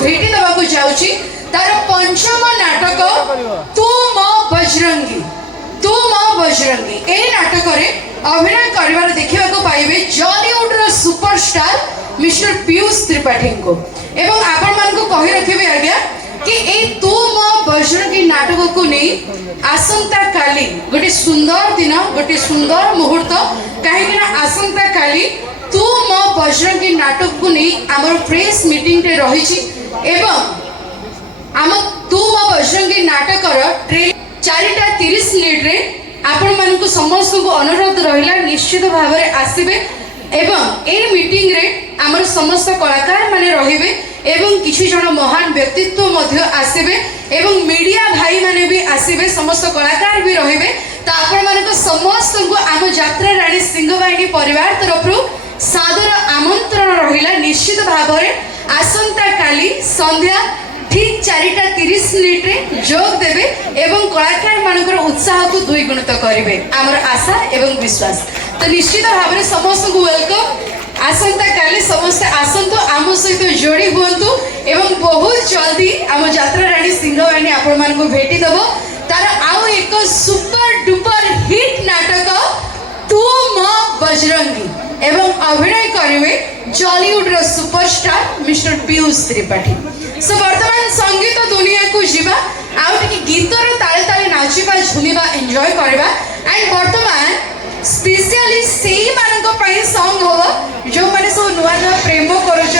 भेटी देवाक जाउची तार पंचम नाटक तू मो बजरंगी तू मो बजरंगी ए नाटक रे अभिनय करिवार देखिबा को पाइबे जॉलीवुड रो सुपरस्टार मिस्टर पीयूष त्रिपाठी को एवं आपण मान को कहि रखिबे आज्ञा कि ए तू मो बजरंगी नाटक को नहीं आसंता काली गोटे सुंदर दिन गोटे सुंदर मुहूर्त कहीं आसंता काली तू मो बजरंगी नाटक को नहीं आमर प्रेस मीटिंग टे रही आम तू मो बजरंगी नाटक ट्रेन 4:30 रे आपण मान को समस्त को अनुरोध रहिला निश्चित भाव में आसबे एवं ए मीटिंग रे आमर समस्त कलाकार माने रहिबे एवं किछि जन महान व्यक्तित्व मध्य आसबे एवं मीडिया भाई माने भी आसबे समस्त कलाकार भी रहिबे तो आपण मान को समस्त को आम यात्रा रानी सिंहवाहिनी परिवार तरफ सादर आमंत्रण रहिला निश्चित भाव में आसंता काली संध्या ठीक 4:30 रे जोग देवे एवं कलाकार मानकर उत्साह को द्विगुणित करेंगे आमर आशा एवं विश्वास तो निश्चित भाव में समस्त को वेलकम आसंता काली समस्त आसंतु आम सहित जोड़ी हुंतु एवं बहुत जल्दी आम यात्रा रानी सिंहवाहिनी आपण मान को भेटी देबो तार आउ एक सुपर डुपर हिट नाटक तू मो बजरंगी एवं अभिनय करेंगे जॉलीवुड रो सुपरस्टार मिस्टर पीयूष त्रिपाठी सो वर्तमान संगीत दुनिया को जीवा आउ टिके गीतर ताले ताले नाचिबा झुमिबा एंजॉय करबा एंड वर्तमान स्पेशली सेही मानक पई सॉन्ग हो जो माने सो नुवा नुवा प्रेम करूछ